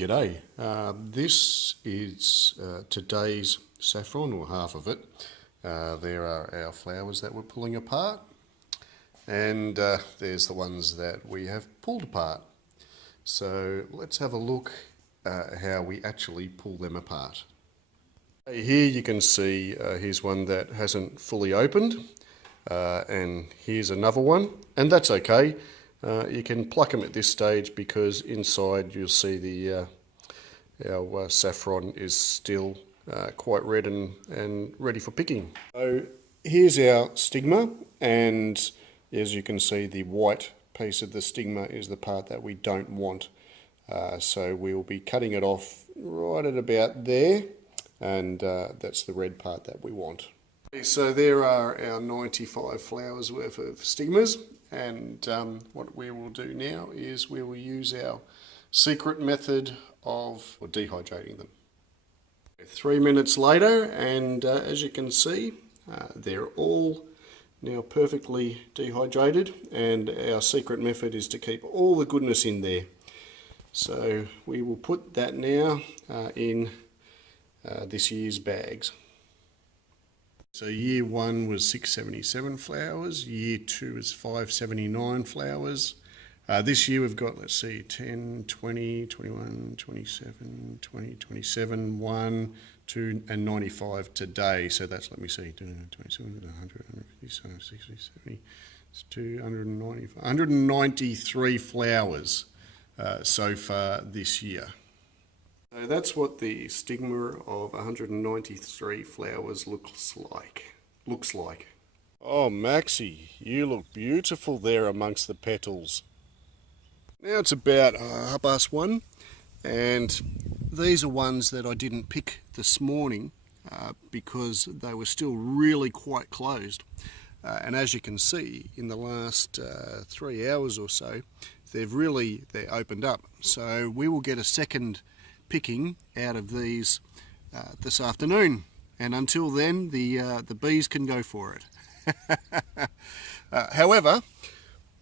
G'day. This is today's saffron, or half of it. There are our flowers that we're pulling apart, and there's the ones that we have pulled apart. So let's have a look at how we actually pull them apart. Here you can see here's one that hasn't fully opened, and here's another one, and that's okay. You can pluck them at this stage because inside you'll see our saffron is still quite red and ready for picking. So here's our stigma, and as you can see, the white piece of the stigma is the part that we don't want. So we'll be cutting it off right at about there, and that's the red part that we want. So there are our 95 flowers worth of stigmas, and what we will do now is we will use our secret method of dehydrating them. 3 minutes later, and as you can see, they're all now perfectly dehydrated, and our secret method is to keep all the goodness in there. So we will put that now in this year's bags. So year 1 was 677 flowers, year 2 is 579 flowers. This year we've got, let's see, 10, 20, 21, 27, 20, 27, 1, 2 and 95 today. So that's, let me see, 27, 100, 150, 60, 70, 295, 193 flowers so far this year. So that's what the stigma of 193 flowers looks like. Oh, Maxie, you look beautiful there amongst the petals. Now it's about 1:30, and these are ones that I didn't pick this morning because they were still really quite closed. And as you can see, in the last 3 hours or so, they're opened up. So we will get a second picking out of these this afternoon, and until then the bees can go for it. However,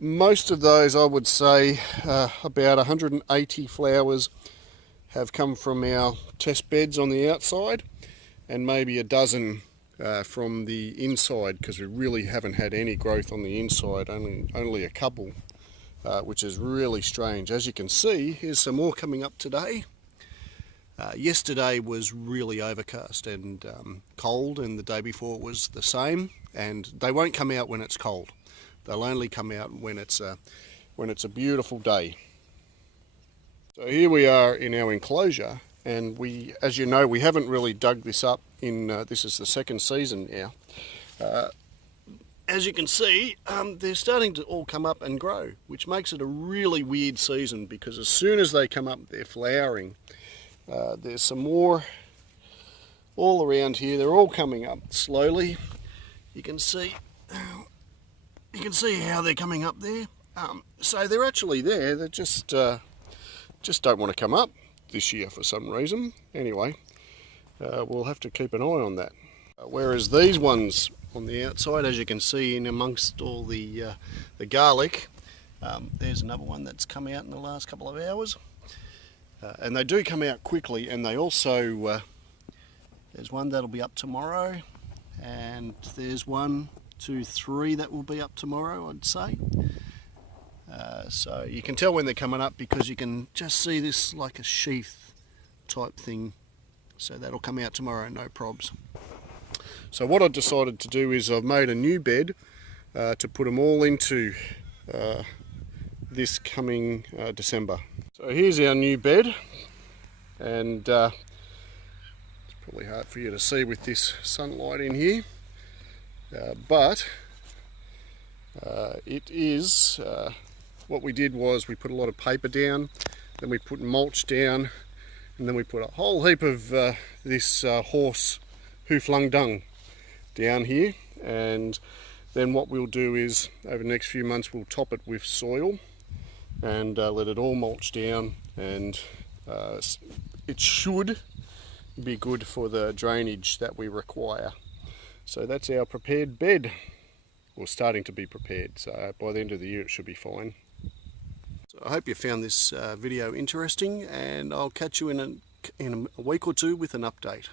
most of those, I would say about 180 flowers have come from our test beds on the outside, and maybe a dozen from the inside, because we really haven't had any growth on the inside, only a couple, which is really strange. As you can see, here's some more coming up today. Yesterday was really overcast and cold, and the day before was the same, and they won't come out when it's cold. They'll only come out when it's a beautiful day. So here we are in our enclosure, and we, as you know, we haven't really dug this up in, this is the second season now. As you can see, they're starting to all come up and grow, which makes it a really weird season, because as soon as they come up, they're flowering. There's some more all around here. They're all coming up slowly. You can see how they're coming up there. So they're actually there. They just don't want to come up this year for some reason. Anyway, we'll have to keep an eye on that. Whereas these ones on the outside, as you can see, in amongst all the garlic, there's another one that's come out in the last couple of hours. And they do come out quickly, and they also, there's one that'll be up tomorrow, and there's 1, 2, 3 that will be up tomorrow, I'd say. So you can tell when they're coming up because you can just see this like a sheath type thing. So that'll come out tomorrow, no probs. So what I've decided to do is I've made a new bed to put them all into this coming December. So here's our new bed, and it's probably hard for you to see with this sunlight in here, but it is, what we did was we put a lot of paper down, then we put mulch down, and then we put a whole heap of this horse hoof-lung dung down here, and then what we'll do is over the next few months we'll top it with soil and let it all mulch down, and it should be good for the drainage that we require. So that's our prepared bed, or starting to be prepared, so by the end of the year it should be fine. So I hope you found this video interesting, and I'll catch you in a week or two with an update.